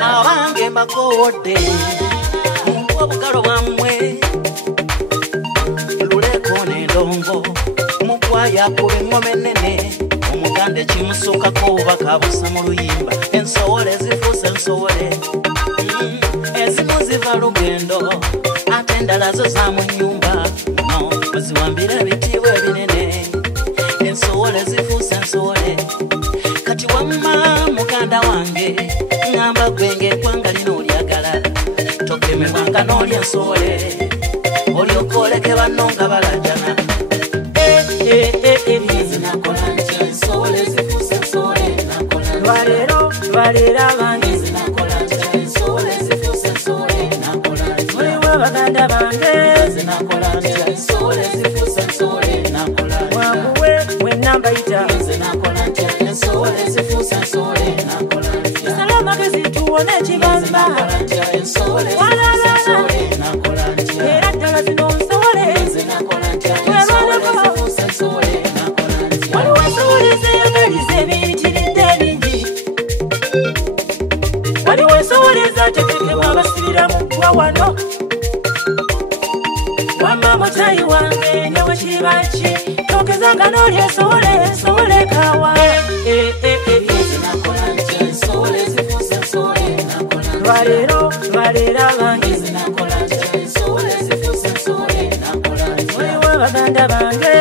Abange mbakowodde obugalo bwammwe luleko n'endongo mukwaya kuba engoma ennene omuganda ekimusukako bakabusa mu luyimba ensowole zifuuse ensowole ezimu ziva lugendo ate endala zo za mu nnyumba no baziwambira ebitiibwa ebinene ensowole zifuuse ensowole kati wamma muganda wange ngamba gwenge eggwanga lino olyagala tokemebwanga n'olya ensowole olyoka oleke banno nga balajana lwaleero abange muliwo baganda bange mwanguwe mwenna mbayita tusale amagezi tuwone ekibamba era ddala zino nsowole waliwo ensowole ezeyagaliza ebiyitiridde ebingi waliwo ensowole ezatetekebwa abasibira mu ggwa wano wamma mutayi wange newe kiribaki tokezanga n'olya ensowole kawa lwaleero abange muliwo baganda bange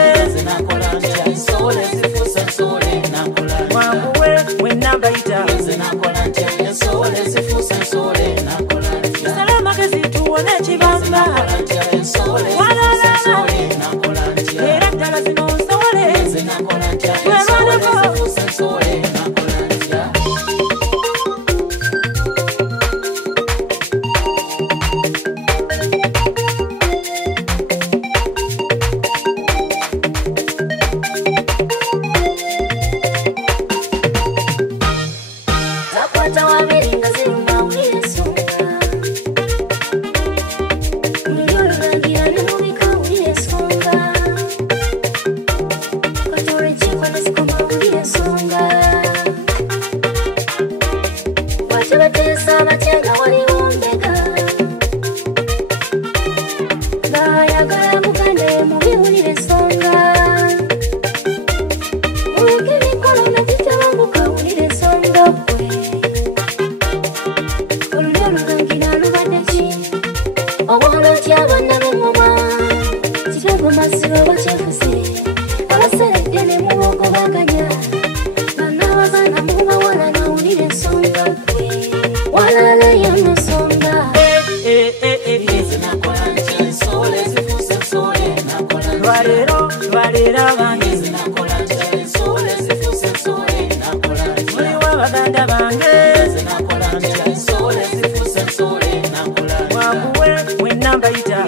mwanguwe mwenna mbayita tusale amagezi tuwone ekibamba era ddala zino nsowole lwaleero abange muliwo baganda bange mwanguwe mwenna mbayita